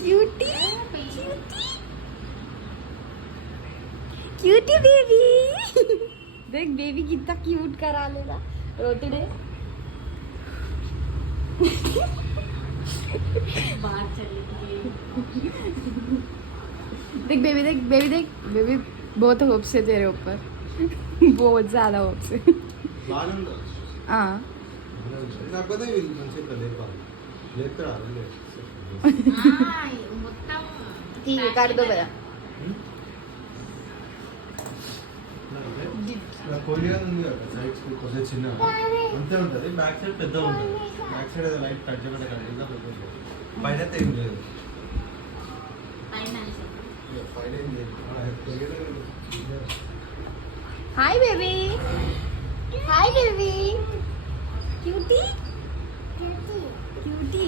cutie cutie cutie baby देख बेबी कितना क्यूट करा लेगा रोटी दे बाहर चली देख बेबी बहुत होप्स है तेरे ऊपर बहुत ज्यादा होप्स है हाँ మొత్తం ठीक है कर दो भैया కొలియా ఉంది కదా సైడ్స్ కొంచెం చిన్న అంతే ఉంటుంది బ్యాక్ సైడ్ పెద్ద ఉంటుంది బ్యాక్ సైడ్ లైట్ కట్ చేయకుండా పైన అయితే ఏం లేదు పైన పైన ఏం లేదు हाय बेबी क्यूटी क्यूटी